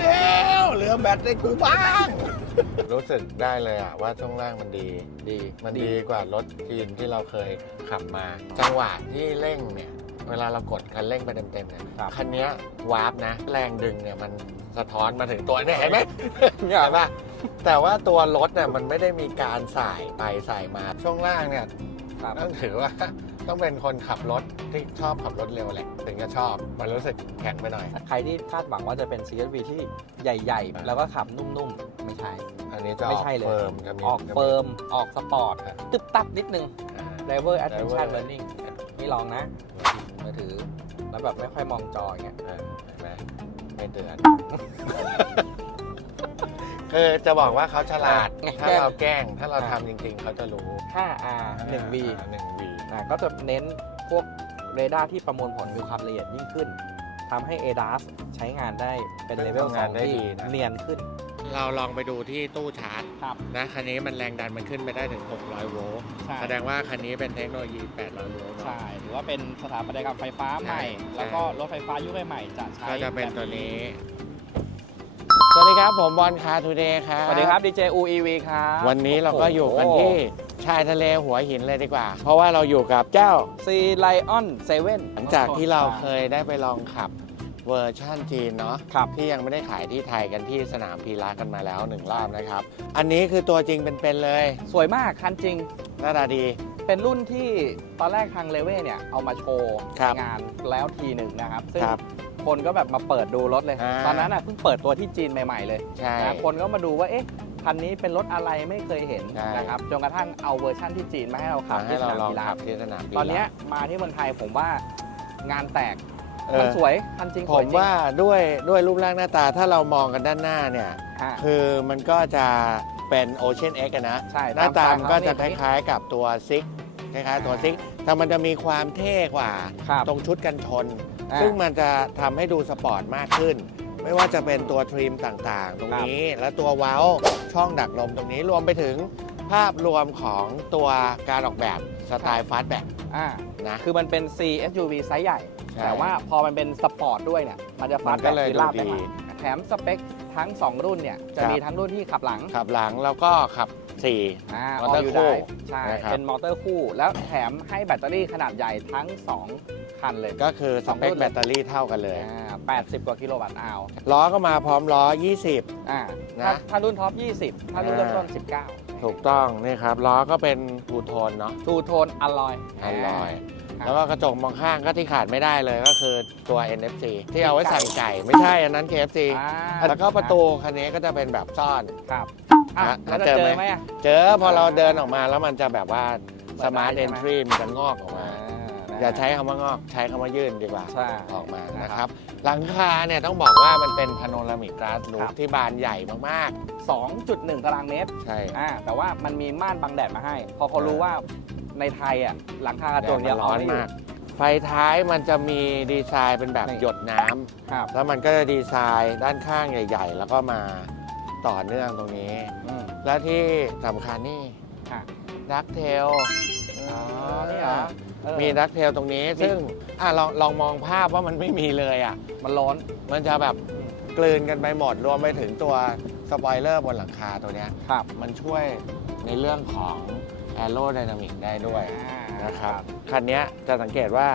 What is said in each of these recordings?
แล้วเหลือแบตในกูบ้างรู้สึกได้เลยอะว่าช่วงล่างมันดีดีมันดีกว่ารถจีนที่เราเคยขับมา จังหวะที่เร่งเนี่ย เวลาเรากดคันเร่งไปเต็มๆเนี่ยครับ คันเนี้ยวาร์ปนะ แรงดึงเนี่ยมันสะท้อนมาถึงตัวเนี่ยเห็นไหมเห็นปะแต่ว่าตัวรถเนี่ยมันไม่ได้มีการสายไปสายมาช่วงล่างเนี่ยครับต้องถือว่า ต้องเป็นคนขับรถที่ชอบขับรถเร็วแหละถึงจะชอบ มันรู้สึกแข็งไปหน่อย ใครที่คาดหวังว่าจะเป็น CSV ที่ใหญ่ ๆ แล้วก็ขับนุ่มๆ ไม่ใช่ อันนี้จะอไม่อกใช่เลย เฟิร์มจะมีออกจะเฟิร์ม ออกสปอร์ตครับตึบตับนิดนึงอ่า driver attention driver learning นี่ลองนะมือถือ แล้วแบบไม่ค่อยมองจออย่างเงี้ย อ่าเห็นไหมไม่เตือนคือจะบอกว่าเขาฉลาดถ้าเราแกล้งถ้าเราทำจริง ๆ เขาจะรู้ 5R 1V หนึ่ง V อะก็จะเน้นพวกเรดาร์ที่ประมวลผลมีความละเอียดยิ่งขึ้นทำให้ ADAS ใช้งานได้เป็นเลเวลทำงาน2ได้ที่ดีนะ เนียนขึ้น เราลองไปดูที่ตู้ชาร์จครับนะคันนี้มันแรงดันมันขึ้นไปได้ถึง 600 โวลต์ใช่แสดงว่าคันนี้เป็นเทคโนโลยี 800 โวลต์เนอะ ใช่หรือว่าเป็นสถาปัตยกรรมไฟฟ้าใหม่ ใช่ แล้วก็รถไฟฟ้ายุคใหม่ๆจะใช้ก็จะเป็นแบบตัวนี้ส วัสดีครับผมบอลคาทูเดย์ครับสวัสดีครับ DJ UEV ครับวันนี้เราก็อยู่กันที่ชายทะเลหัวหินเลยดีกว่า เพราะว่าเราอยู่กับเจ้าซีไลออนเซเว่นหลังจากที่เราเคยได้ไปลองขับเวอร์ชั่นจีนเนาะครับที่ยังไม่ได้ขายที่ไทยกันที่สนามพีระกันมาแล้วหนึ่งรอบนะครับ อันนี้คือตัวจริงเป็นๆเลย สวยมากคันจริงหน้าตาดีเป็นรุ่นที่ตอนแรกทางเลเว่เนี่ยเอามาโชว์ครับในงานแล้วทีหนึ่งนะครับ ซึ่ง ครับคนก็แบบมาเปิดดูรถเลย อ่า ตอนนั้นอะเพิ่งเปิดตัวที่จีนใหม่ ๆ เลยใช่ นะคนก็มาดูว่าเอ๊ะคันนี้เป็นรถอะไรไม่เคยเห็นใช่ นะครับจนกระทั่งเอาเวอร์ชั่นที่จีนมาให้เราขับมาให้ที่สเรานามลองกีฬาขับที่สนามพีระตอนเนี้ยมาที่เมืองไทยผมว่างานแตกเออมันสวยคันจริงผสวยมจริงว่าด้วยด้วยรูปร่างหน้าตาถ้าเรามองกันด้านหน้าเนี่ย อ่าคือมันก็จะเป็น Ocean X อะนะ ใช่หน้าตาตามมันก็จะสไตล์คเขาล้ายๆกับตัวซิก คล้ายๆตัวซิกแต่มันจะมีความเท่กว่า ครับตรงชุดกันชน อ่า ซึ่งมันจะทำให้ดูสปอร์ตมากขึ้น ไม่ว่าจะเป็นตัวทริมต่างๆ ตรงนี้ และตัวเว้าช่องดักลมตรงนี้รวมไปถึงภาพรวมของตัวการออกแบบสไตล์ฟาสต์แบ็กอ่านะ คือมันเป็น C SUV ไซส์ใหญ่ ใช่ แต่ว่าพอมันเป็นสปอร์ตด้วยเนี่ย มันจะฟามัสนต์ก็แบ็เลยคือลาบดูไปดี มาแถมสเปคทั้ง 2 รุ่นเนี่ย จะครับ มีทั้งรุ่นที่ขับหลัง ขับหลังแล้วก็ขับ 4อ่ามอเตอร์ All Wheel คู่ Drive ใช่ นะครับ เป็นมอเตอร์คู่ แล้วแถมให้แบตเตอรี่ขนาดใหญ่ทั้ง 2 คันเลยก็คือสเปคสองรุ่นแบตเตอรี่เท่ากันเลย อ่า80 กว่ากิโลวัตต์อาวล้อก็มาพร้อมล้อ 20 อ่านะ ถ้าถ้ารุ่นท็อป 20 ถ้ารุ่นอ่าเริ่มต้น 19 ถูกต้องนี่ครับล้อก็เป็นทูโทนเนาะทูโทนอลลอยอันลอย ครับ แล้วก็กระจกมองข้างก็ที่ขาดไม่ได้เลยก็คือตัว NFC ที่เอาไว้ใส่ไก่ ไม่ใช่อันนั้น KFC อ่าแล้วก็ประตูคันนี้ก็จะเป็นแบบซ่อน ครับ อะนะแล้วจะเจอเจไหมอไหมอะ เจอพอเราเดินออกมาแล้วมันจะแบบว่าเปิสดได้มาร์ทใช่เอนไหม ทรีมันจะงอกออกมา นะอย่าใช้คำว่างอกใช้คำว่ายื่นดีกว่า ใช่ ออกมานะนะคครัรับบหลังคาเนี่ยต้องบอกว่ามันเป็นพาโนรามิกก a าสลูครัปบที่บานใหญ่มาก2.1 ตารางเมตรๆ ใช่ อ่าแต่ว่ามันมีม่านบังแดดมาให้ พอเขารู้ว่าในไทยอะหลังคากระแดจดกมัเนี่ยนร้อนเไยู่ มาก ไฟท้ายมันจะมีดีไซน์เป็นแบบนี่ หยดน้ำครับ แล้วมันก็จะดีไซน์ด้านข้างใหญ่ ๆ แล้วก็มาต่อเนื่องตรงนี้อืม แล้วที่สำคัญนี่อะ ดักเทลอ๋อนี่เหรอเออ มีดักเทลตรงนี้ ซึ่งอะลองลองมองภาพว่ามันไม่มีเลยอะ มันร้อน มันจะแบบกลืนกันไปหมดรวมไปถึงตัวสปอยเลอร์บนหลังคาตัวเนี้ย ครับมันช่วยในเรื่องของแอโร d y นามิกได้ด้วยอ่านะครับคันเนี้ยจะสังเกตว่า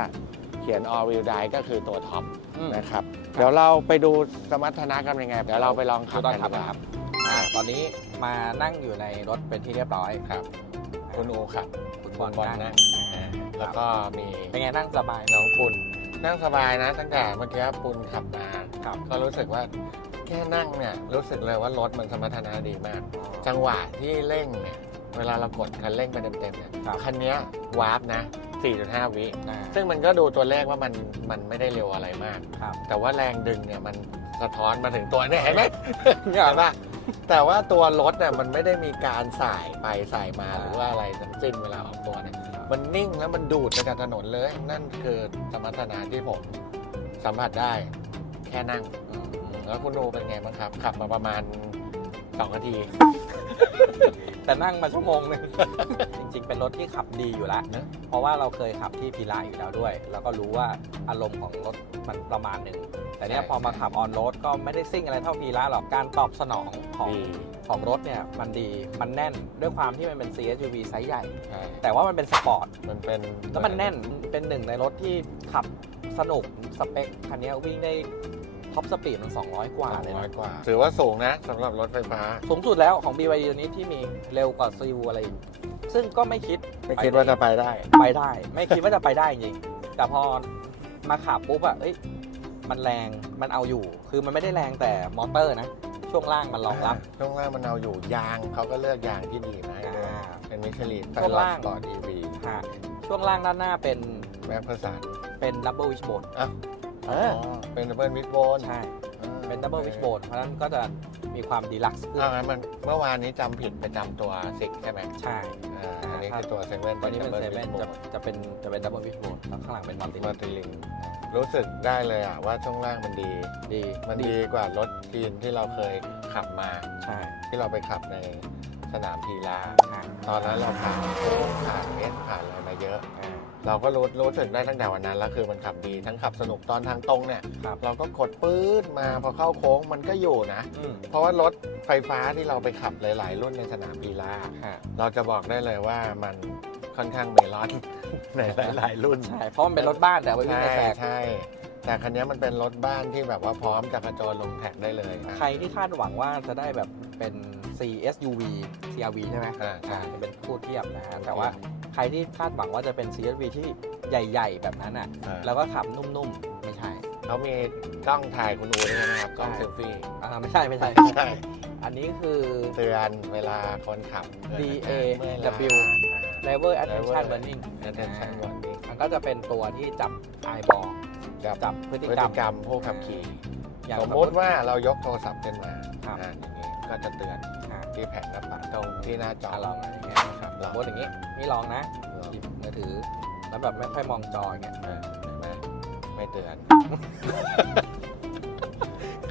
เขียน all wheel drive ก็คือตัวท็อปอืม นะครับ เดี๋ยวเราไปดูสมรรถนะกันยังไง เดี๋ยวเราไปลองขับดูตอนกันขับดีกว่านะครับ อ่าตอนนี้ มานั่งอยู่ในรถเป็นที่เรียบร้อยครับ คุณอูครับคุณคุณบอลนั่งอ่าแล้วก็มีเป็นไงนั่งสบายน้องปุณนั่งสบายนะ ตั้งแต่เมื่อกี้ปุณขับมาครับก็รู้สึกว่าแค่นั่งเนี่ยรู้สึกเลยว่ารถมันสมรรถนะดีมาก จังหวะที่เร่งเนี่ยเวลาเรากดคันเร่งไปเต็มๆเนี่ยครับคันเนี้ยวาร์ปนะ 4.5 วิอ่าซึ่งมันก็ดูตัวเลขว่ามันมันไม่ได้เร็วอะไรมากครับแต่ว่าแรงดึงเนี่ยมันสะท้อนมาถึงตัวเนี่ยเห็นไหมเนี่ยเห็นปะ แต่ว่าตัวรถเนี่ยมันไม่ได้มีการสายไปสายมาหรือว่าอะไรทั้งสิ้นเวลาออกตัวเนี่ยมันนิ่งแล้วมันดูดไปกับถนนเลย นั่นคือสมรรถนะที่ผมสัมผัสได้ แค่นั่ง แล้วคุณดูเป็นไงบ้างครับ ขับมาประมาณสองนาที แต่นั่งมาชั่วโมงหนึง จริงๆ เป็นรถที่ขับดีอยู่แล้ว นะ เพราะว่าเราเคยขับที่พีระอยู่แล้วด้วย แล้วก็รู้ว่าอารมณ์ของรถมันประมาณหนึ่ง แต่เนี้ยพอมาขับออนโรดก็ไม่ได้ซิ่งอะไรเท่าพีระหรอก การตอบสนองของดีของรถเนี่ยมันดี มันแน่น ด้วยความที่มันเป็น CSUV ไซส์ใหญ่ ใช่แต่ว่ามันเป็นสปอร์ต มันเป็นแล้วมันแน่น เป็นหนึ่งในรถที่ขับสนุก สเปคคันนี้วิ่งได้ ท็อปสปีดมัน 200 กว่าเลยร้อยนะกว่า ถือว่าสูงนะสำหรับรถไฟฟ้า สูงสุดแล้วของ BYD ตัวนี้ที่มีเร็วกว่าซีวอะไรอีกซึ่งก็ไม่คิดไม่คิดว่าจะไปได้ ไปได้ ไม่คิดว่าจะไปได้จริงแต่พอมาขับปุ๊บอะเอ้ยมันแรงมันเอาอยู่ คือมันไม่ได้แรงแต่มอเตอร์นะ ช่วงล่างมันรองรับ ช่วงล่างมันเอาอยู่ยางเขาก็เลือกยางที่ดีนะอ่าเป็นมิชลินช่วงล่างสปอร์ตอีวีฮะช่วงล่างด้านหน้าเป็นแม็กเพอร์สันเป็นดับเบิลวิชโบนอ้าว เออเป็นดับเบิลวิดโบนใช่ เป็นดับเบิลวิชโบนเพราะฉะนั้นก็จะมีความดีลักซ์ขึ้นอ้าวงั้นมันเมื่อวานนี้จำผิดไปจำตัวซิกใช่ไหมใช่อ่าอันนี้คือตัวเซเว่นตอนนี้เป็นเซเว่นจะจะเป็นจะเป็นดับเบิลวิชโบนแล้วข้างหลังเป็นมัลติมาติลิงรู้สึกได้เลยอะว่าช่วงล่างมันดี ดีมันดีกว่ารถจีนที่เราเคยขับมาใช่ที่เราไปขับในสนามพีลาค่ะตอนนั้นเราผ่านโค้งผ่านเอสผ่านอะไรมาเยอะอ่า เราก็รู้รู้สึกได้ตั้งแต่วันนั้นแล้วคือมันขับดีทั้งขับสนุกตอนทางตรงเนี่ย ครับเราก็กดปื๊ดมาพอเข้าโค้งมันก็อยู่นะ อืมเพราะว่ารถไฟฟ้าที่เราไปขับหลาย ๆ รุ่นในสนามพีลาค่ะเราจะบอกได้เลยว่ามันค่อนข้างเมลอน ในหลาย ๆ รุ่น ใช่เพราะมันเป็นรถบ้านแต่เอาไว้วิ่งใช่ในแทร็กใช่แต่คันนี้มันเป็นรถบ้านที่แบบว่าพร้อมจะกระโจนลงแท็กได้เลยนะใครที่คาดหวังว่าจะได้แบบเป็น CSUV CRV ใช่ไหมอ่าใช่จะเป็นคู่เทียบนะฮะแต่ว่าใครที่คาดหวังว่าจะเป็น CSUV ที่ใหญ่ ๆ แบบนั้นอะ อ่า แล้วก็ขับนุ่มๆ ไม่ใช่เขามีกล้องถ่ายคุณอูด้วยนะครับ กล้องใช่เซลฟี่อ่าไม่ใช่ไม่ใช่ ใช่ อันนี้คือ เตือนเวลาคนขับ D A เมื่อยล้า W Driver Attention Driver Warning attention warning มันก็จะเป็นตัวที่จับ eyeball กับจับพฤติพฤกรรติมกรรมผู้ขับขี่ อย่างสมมติ ว่าเรายกโทรศัพท์ขึ้นมาครับ อ่าอย่างนี้ก็จะเตือนอ่าที่แผ่นหน้าปัดตรงที่หน้าจอ อะลองอย่างเงี้ย ครับสมมติอย่างงี้นี่ลองนะหยิบมือถือ แล้วแบบไม่ค่อยมองจออย่างเงี้ยอ่าเห็นไหมไม่เตือน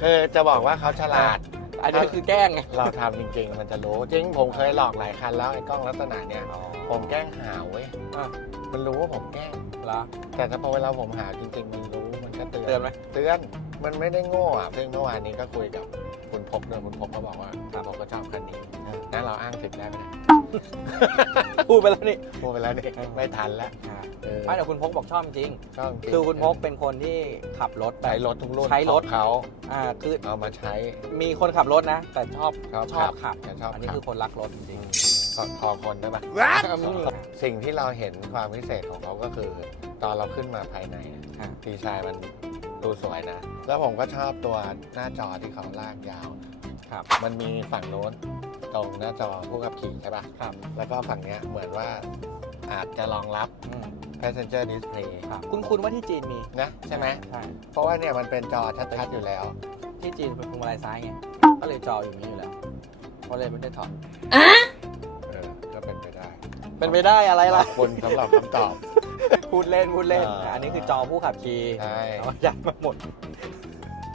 คือจะบอกว่าเขาฉลาด อันนี้คือแกล้งไงเราทำจริง ๆ มันจะรู้จริงผมเคยหลอกหลายคันแล้วไอ้กล้องลักษณะเนี้ยผมแกล้งหาวเว้ยอะมันรู้ว่าผมแกล้ง เหรอ แต่ถ้าพอเวลาผมหาวจริงๆมันรู้มันก็เตือนเตือนไหม เตือนมันไม่ได้โง่อะซึ่งเมื่อวานนี้ก็คุยกับคุณพกด้วยคุณพกก็บอกว่าผมก็ชอบคันนี้ งั้นเราอ้างสิทธิ์ได้ไหมเนี่ยพูดไปแล้วนี่พูดไปแล้วนี่เออไม่ทันแล้วเออไม่แต่คุณพกบอกชอบจริงชอบจริงคือคุณพกเป็นคนที่ขับรถแบใช้บรถทุกรุ่นใช้รถของเขาอ่าคือเอามาใช้มีคนขับรถนะ แต่ชอบชอบชอบขับแต่ชอบอันนี้ขับคือคนรักรถจริงพอพอคนได้ปะอืมสิ่งที่เราเห็นความพิเศษของเขาก็คือ ตอนเราขึ้นมาภายในอะอะดีไซน์มันดูสวยนะ แล้วผมก็ชอบตัวหน้าจอที่เขาลากยาวครับมันมีฝั่งโน้น ตรงหน้าจอผู้ขับขี่ใช่ปะครับแล้วก็ฝั่งเนี้ยเหมือนว่าอาจจะรองรับ อืม passenger display ครับคุณคุณว่าที่จีนมีนะใช่ไหม ใช่เพราะว่าเนี่ยมันเป็นจอชัดๆอยู่แล้ว ที่จีนเป็นพวงมาลัยซ้ายไงก็เลยจออยู่นี้อยู่แล้วก็เลยไม่ได้ถอดเออ ก็เป็นไปได้เป็นไปได้อะไรขล่ะอบคุณสำหรับคำตอบ พูดเล่นพูดเล่น อ่า อันนี้คือจอผู้ขับขี่ใช่ เอายัดมาหมด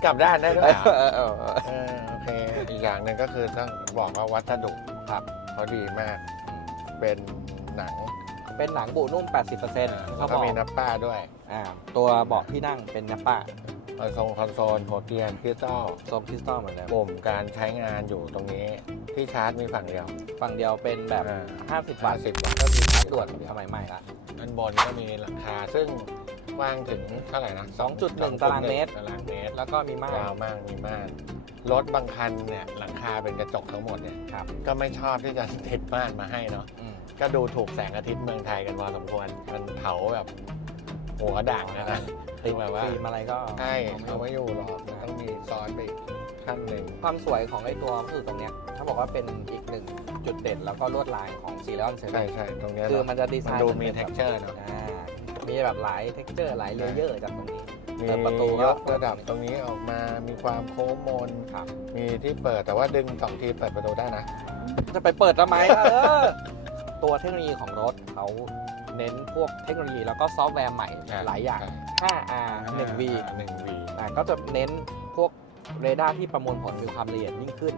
กลับด้านได้ด้วยเหรอเออเออเออเออโอเค อีกอย่างหนึ่งก็คือต้องบอกว่าวัสดุครับเขาดีมาก เป็นหนังเป็นหนังบุนุ่ม 80%แล้เขาวบก็อกมีนับป้าด้วยอ่าตัวเบาะที่นั่งเป็นนัปป้าคอนโซลคอนโซลหัวเตียงคริสตัลโซมคริสตัลเหมือนเดิมปุ่มการใช้งานอยู่ตรงนี้ที่ชาร์จมีฝั่งเดียว ฝั่งเดียวเป็นแบบอ่า50วัตต์50วัตต์ก็คือชาร์จด่วนสมัยใหม่ละด้านบนก็มีหลังคาซึ่ง กว้างถึงเท่าไหร่นะ2.1ตารางเมตรตารางเมตร แล้วก็มีม่านยาวมากมีม่านรถบางคันเนี่ยหลังคาเป็นกระจกทั้งหมดเนี่ยครับก็ไม่ชอบที่จะติดม่านมาให้เนาะอืมก็ดูถูกแสงอาทิตย์เมืองไทยกันพอสมควรมันเผาแบบหัวด่างนะนะติดแบบว่าฟิล์มอะไรก็ใช่เอาเอาไม่ไม่ออยู่ยู่หรอกมันต้องมีซ้อนไปอีกขั้นหนึ่งความสวยของไอ้ตัวก็คือตรงเนี้ยเขาบอกว่าเป็นอีกหนึ่งจุดเด่นแล้วก็ลวดลายของซีเรียลเซใช่ใช่ตรงเนี้ยคือมันจะดีไซมันน์ดูนมีป็นแบบ texture เนอะอ่า มีแบบหลาย texture หลายเลเยอร์จากตรงนี้มีเปิดประตูก็ยกระดับตรงนี้ออกมา มีความโค้งมนครับมีที่เปิดแต่ว่าดึงสองทีเปิดประตูได้นะ จะไปเปิดทำไมล่ะเออตัวเทคโนโลยีของรถเขาเน้นพวกเทคโนโลยีแล้วก็ซอฟต์แวร์ใหม่หลายอย่าง 5R 1V หนึ่งวีอ่าก็จะเน้นพวกเรดาร์ที่ประมวลผลมีความละเอียดยิ่งขึ้น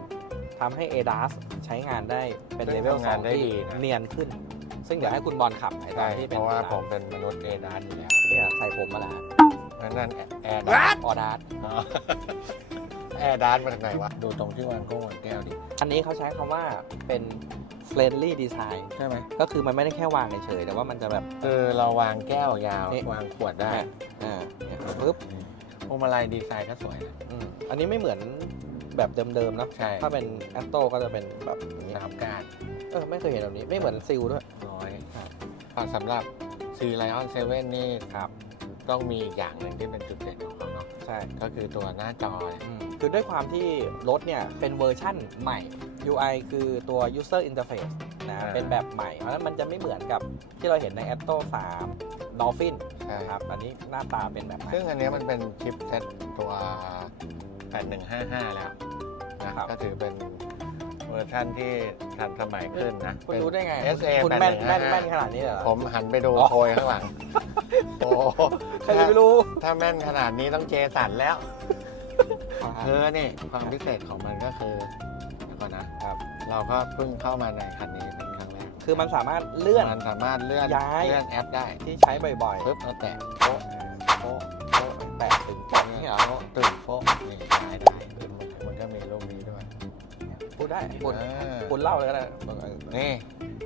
ทำให้ ADAS ใช้งานได้เป็นซึ่เลงเวลทำสงาอนงได้ที่ดีนะเนียนขึ้น ซึ่งเดี๋ยวให้คุณบอลขับไอ้ตอใช่นที่เพเป็นราะว่า ADAS ผมเป็นมนุษย์เอดานอยู่แล้วเนี่ยใส่ผมมาแล้วนั่นนั่นแอร์อดานอดาสแอร์ดานมาจากไหนวะ ดูตรงที่วางก้งวางแก้วดิ อันนี้เขาใช้คำว่าเป็น friendly design ใช่ไหม ก็คือมันไม่ได้แค่วางเฉยๆแต่ว่ามันจะแบบ คือเราวางแก้วยาว นี่ วางขวดได้อ่าเนี่ยปึ๊บพวงมาลัยดีไซน์ก็สวยนะ อืมอันนี้ไม่เหมือนแบบเดิมๆเนอะใช่ ถ้าเป็นแอตโตก็จะเป็นแบบอย่างนี้สามการเออไม่เคยเห็นแบบนี้ไม่เหมือนซิลด้วย น้อยสำหรับซีไลออนเซเว่นนี่ครับต้องมีอีกอย่างหนึ่งที่เป็นจุดเด่นของเขาเนาะใช่ก็คือตัวหน้าจอเนี่ยอืมคือด้วยความที่รถเนี่ยเป็นเวอร์ชั่นใหม่ UI คือตัว user interface นะอ่าเป็นแบบใหม่ เพราะฉะนั้นมันจะไม่เหมือนกับที่เราเห็นใน a t t o 3 Dolphin ใช่นะครับ อันนี้หน้าตาเป็นแบบใหม่ ซึ่งอันเนี้ยมันเป็นชิปเซ็ตตัว 8155 แล้วนะครับ ก็ถือเป็นเวอร์ชันที่ทันสมัยขึ้นนะคุณเป็นรู้ได้ไง SA คุณแม่นแม่น8155แม่นขนาดนี้เลยเหรอผมหันไปดูอ๋อโพยข้างหลัง โอ้ใครจะไม่รู้ ถ้าแม่นขนาดนี้ต้องเจสันแล้วคือนี่ความพิเศษของมันก็คือเดี๋ยวก่อนนะครับ เราก็เพิ่งเข้ามาในคันนี้เป็นครั้งแรกคือมันสามารถเลื่อนมันสามารถเลื่อนย้ายเลื่อนแอปได้ที่ใช้บ่อยปึ๊บแล้วแตะโป๊ะโป๊ะๆโป๊ะแตะถึงตรงนี้เหรอโป๊ะตื่นโป๊ะนี่ย้ายได้ ดได้คุณอ่าคุณเล่าเลยก็ได้นี่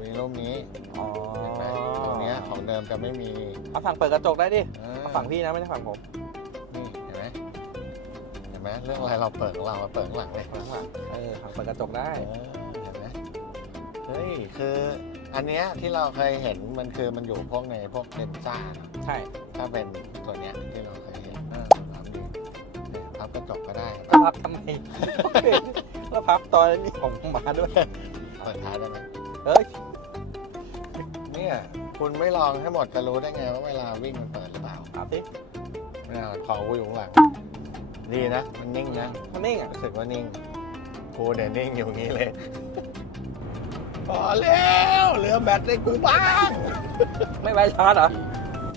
มีรูปนี้อ๋อเห็นไหมตรงเนี้ยของเดิมจะไม่มีเอาฝั่งเปิดกระจกได้ดิอ่าเอาฝั่งพี่นะไม่ใช่ฝั่งผมนี่เห็นไหมเห็นไหมเรื่องอะไรเราเปิดของเรามาเปิดข้างหลังเลยฝั่งหลัง เออฝั่งเปิดกระจกได้ เออเห็นไหมเฮ้ย คืออันเนี้ยที่เราเคยเห็นมันคือมันอยู่พวกในพวกเลนซ่าเนอะใช่ ถ้าเป็นตัวเนี้ยที่เรา บกระจกก็ได้พับทำไมแล้วพับตอนนี้ของหมาด้วยเปิดท้ายได้ไหมเฮ้ยเนี่ยคุณไม่ลองให้หมดจะรู้ได้ไงว่าเวลาวิ่งมันเปิดหรือเปล่าเอาสิไม่เอาขอกูอยู่ข้างหลังดีนะ มันนิ่งนะมันนิ่งอะรู้สึกว่านิ่งกูเนี่ยนิ่งอยู่งี้เลยพอแล้วเหลือแบตให้กูบ้าง ไม่ไว้ชาร์จเหรอ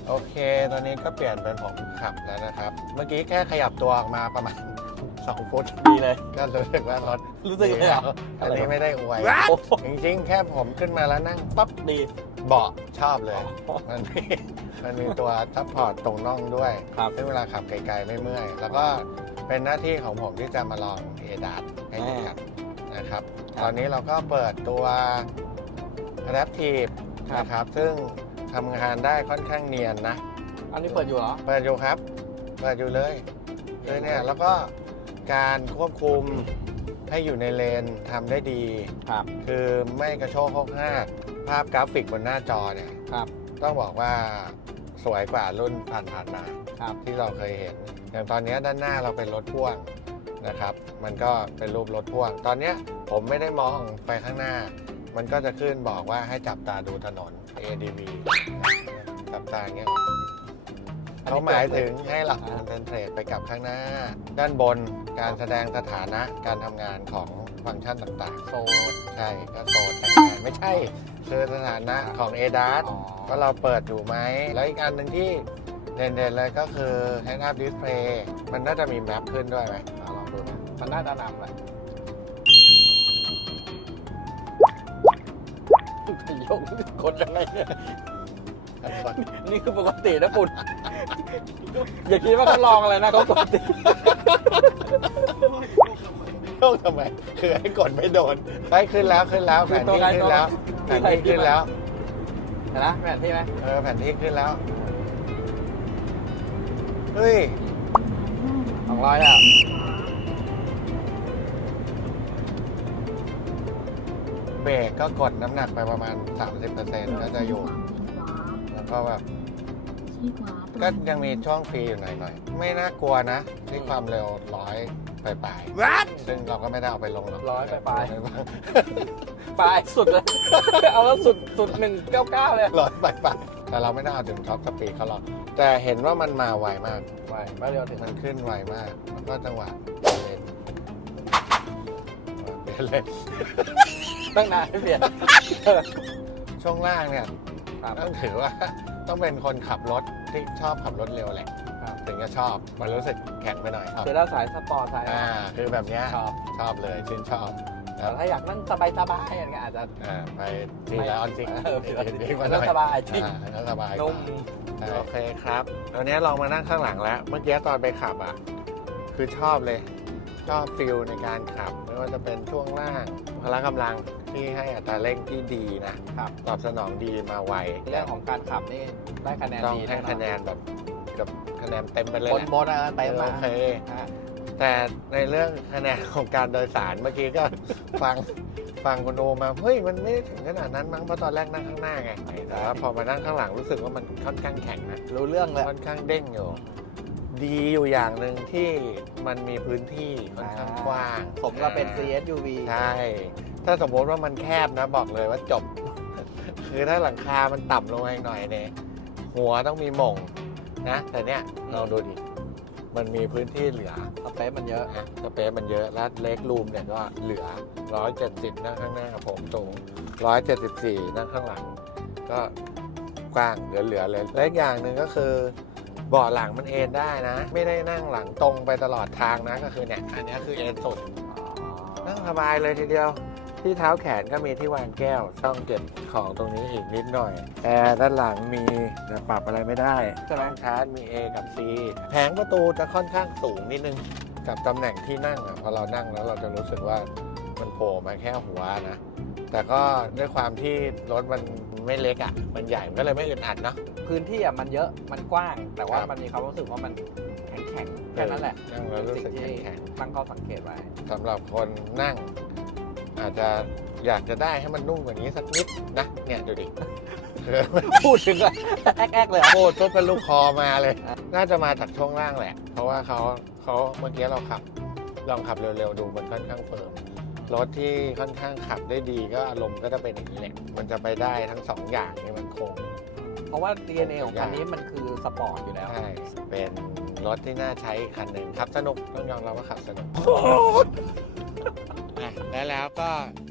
โอเค ตอนนี้ก็เปลี่ยนเป็นผมขับแล้วนะครับ เมื่อกี้แค่ขยับตัวออกมาประมาณ 2 ฟุตดีเลย ก็รู้สึกว่ารถรู้สึกเลยเหรออันนี้ไม่ได้อวย โอ้โห จริงๆ แค่ผมขึ้นมาแล้วนั่งปั๊บดี เบาะชอบเลย มันมีมันมีตัวซัพพอร์ตตรงน่องด้วยครับ ซึ่งเวลาขับไกลๆไม่เมื่อย แล้วก็เป็นหน้าที่ของผมที่จะมาลองเอดาให้ดูกันนะครับ ตอนนี้เราก็เปิดตัว Adaptive นะครับ ซึ่ง ทำงานได้ค่อนข้างเนียนนะ อันนี้เปิดอยู่เหรอ เปิดอยู่ครับ เปิดอยู่เลยคือเนี่ยแล้วก็การควบคุมให้อยู่ในเลนทำได้ดี ครับ คือไม่กระโชกโคกห้ากภาพกราฟิกบนหน้าจอเนี่ย ครับ ต้องบอกว่าสวยกว่ารุ่นผ่านๆมาครับ ที่เราเคยเห็น อย่างตอนนี้ด้านหน้าเราเป็นรถพ่วงนะครับ มันก็เป็นรูปรถพ่วง ตอนเนี้ยผมไม่ได้มองไปข้างหน้า มันก็จะขึ้นบอกว่าให้จับตาดูถนน ADV จับตาอย่างเงี้ยเขาหมายถึงให้เราคอนเซนเทรตไปกับข้างหน้า ด้านบนการแสดงสถานะการทำงานของฟังก์ชันต่างโซนๆใช่ก็โซนแต่งงานไม่ใช่คือสถานะของ a d a s อ๋อว่าเราเปิดอยู่ไหม แล้วอีกอันหนึ่งที่เด่นๆเลยก็คือ Head Up Display มันน่าจะมีแมปขึ้นด้วยไหมเอาลองดูนะมันน่าจะนำแหละ ยกกดยังไงเนี่ย นี่คือปกตินะคุณ อย่าคิดว่าเขาลองอะไรนะเขาปกติ โยกทำไม คือให้กดไม่โดนไปขึ้นแล้วขึ้นแล้วคืแผ่อนตัวที่ไงขึ้นตัวแล้วคืแผ่อนอะไรที่ขึ้นแล้ว เห็นนะแผนที่ไหมเออแผ่นที่ขึ้นแล้ว เฮ้ยสองร้อยอะ เบรกก็กดน้ำหนักไปประมาณ 30%ก็จะอยู่ แล้วก็แบบก็ยังมีช่องฟรีอยู่หน่อยๆ ไม่น่ากลัวนะที่ความเร็วร้อยปลายๆซึ่งเราก็ไม่ได้เอาไปลงหรอกร้อยปลายปลายสุดเลยเอาแล้วสุดสุดหนึ่งเก้าเก้าเลยร้อยปลายๆแต่เราไม่ได้เอาถึงท็อปสปีดเขาหรอกแต่เห็นว่ามันมาไวมากไปไม่เร็วถึงมันขึ้นไวมากแล้วก็จังหวะเล่นเปลี่ยนเลน ตั้งนานไม่เปลี่ยน ช่วงล่างเนี่ยครับ ต้องถือว่า ต้องเป็นคนขับรถที่ชอบขับรถเร็วแหละครับถึงจะชอบมันรู้สึกแข็งไปหน่อยคือถ้าสายสปอร์ตสายอ่าคือแบบเนี้ยชอบชอบเลยชื่นชอบแต่ถ้าอยากนั่งสบายๆอย่างเงี้ยอาจจะ อ่าไปทีละออนซิกเออทีละออนซิกมานั่งสบายจริงอ่านั่งสบายนุ่มโอเคครับตอนนี้ลองมานั่งข้างหลังแล้ว เมื่อกี้ตอนไปขับอะ คือชอบเลย ชอบฟิลในการขับ ไม่ว่าจะเป็นช่วงล่างพละกำลังที่ให้อัตราเร่งที่ดีนะครับ ตอบสนองดีมาไวเรื่องของการขับนี่ได้คะแนนต้องดีให้แน่นอนคะแนนแบบกับคะแนนเต็มไปเลยบแหนละบนๆอะเต็มโอมาเคแต่ในเรื่องคะแนนของการโดยสารเมื่อกี้ก็ ฟังฟังคุณโอมาเฮ้ยมันไม่ถึงขนาดนั้นมั้งเพราะตอนแรกนั่งข้างหน้าไงแต่ว่าพอมานั่งข้างหลังรู้สึกว่ามันค่อนข้างแข็งนะรู้เรื่องเลยค่อนข้างเด้งอยู่ ดีอยู่อย่างหนึ่งที่มันมีพื้นที่ค่อนข้างกว้างสมกับเป็น CSUV ใช่ ถ้าสมมติว่ามันแคบนะบอกเลยว่าจบ คือถ้าหลังคา มันต่ำลงมาอีกหน่อยเนี่ยหัวต้องมีหม่งนะ แต่เนี้ยลองดูดิ มันมีพื้นที่เหลือสเปซมันเยอะนะสเปซมันเยอะ แล้วเล็กรูมเนี่ยก็เหลือ 170 นั่งข้างหน้าผมสูง174 นั่งข้างหลัง ก็กว้างเหลือๆเลย และอีกอย่างหนึ่งก็คือ เบาะหลังมันเอนได้นะ ไม่ได้นั่งหลังตรงไปตลอดทางนะก็คือเนี่ยอันเนี้ยคือเอนสุดนั่งสบายเลยทีเดียว ที่เท้าแขนก็มีที่วางแก้ว ช่องเก็บของตรงนี้อีกนิดหน่อยแอร์ด้านหลังมีแต่ปรับอะไรไม่ได้ใช่ไหมช่องชาร์จมี A กับ C แผงประตูจะค่อนข้างสูงนิดนึงกับตำแหน่งที่นั่งอะพอเรานั่งแล้วเราจะรู้สึกว่ามันโผล่มาแค่หัวนะ แต่ก็ด้วยความที่รถมันไม่เล็กอะ มันใหญ่ มันก็เลยไม่อึดอัดเนาะ พื้นที่อะมันเยอะมันกว้าง แต่ว่าครับ มันมีความรู้สึกว่ามันแข็งแข็งๆแค่นั้นแหละนั่งแล้วรู้สึกสิ่งที่แข็งๆตั้งข้อสังเกตไว้สำหรับคนนั่ง อาจจะอยากจะได้ให้มันนุ่มกว่านี้สักนิดนะ เนี่ยดูดิ พูดถึงอะแอ๊กๆเลยอะ โคตรก็เป็นลูกคอมาเลยอะน่าจะมาจากช่วงล่างแหละ เพราะว่าเขาเขาเมื่อกี้เราขับ ลองขับเร็วๆ ดูมันค่อนข้างเฟิร์ม รถที่ค่อนข้างขับได้ดีก็อารมณ์ก็จะเป็นอย่างนี้แหละมันจะไปได้ทั้งสองอย่างนี่มันคง เพราะว่า DNA ของคันนี้มันคือสปอร์ตอยู่แล้ว ใช่เป็นรถที่น่าใช้คันหนึ่งขับสนุกต้องยอมรับว่าขับสนุกอะและแล้วก็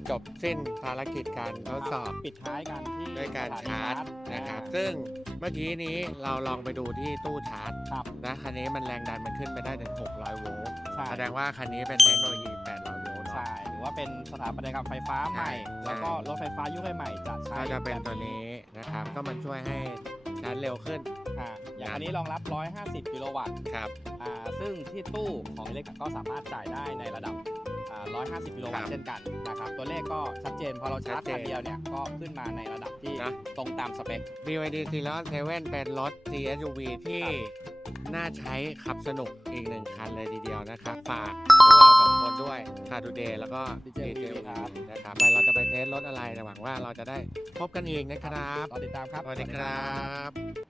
จบสิ้นภารกิจการทดสอบ ปิดท้ายกันที่ด้วยการสถนีชาร์จนะครับอ่าซึ่งเมื่อกี้นี้เราลองไปดูที่ตู้ชาร์จครับ นะคันนี้มันแรงดันมันขึ้นไปได้ถึง 600 โวลต์ใช่ แสดงว่าคันนี้เป็นเทคโนโลยี800โวลต์เนาะใช่หรือว่าเป็นสถาปัตยกรรมไฟฟ้าใหม่ ใช่ แล้วก็รถไฟฟ้ายุคใหม่จะใช้ก็จะเป็นตัวแบบนี้นะครับ ก็มันช่วยให้ชาร์จเร็วขึ้นอ่าอย่างอันนี้รองรับ 150 กิโลวัตต์ครับ อ่าซึ่งที่ตู้ของอิเล็กก็สามารถจ่ายได้ในระดับอ่า150 กิโลวัตครับต์เช่นกันนะครับตัวเลขก็ชัดเจนพอเราชาร์จชัดเจนคันเดียวเนี่ยก็ขึ้นมาในระดับที่นะ ตรงตามสเปค BYD Serios 7เป็นรถ CSUV ที่ น่าใช้ขับสนุกอีกหนึ่งคันเลยทีเดียวนะครับฝากพวกเราสองคนด้วย c a r Today แล้วก็ DJ DJ ครับนะครับไปเราจะไปเทสรถอะไรแต่หวังว่าเราจะได้พบกันอีกนะครับรอติดตามครับสวัสดีครับ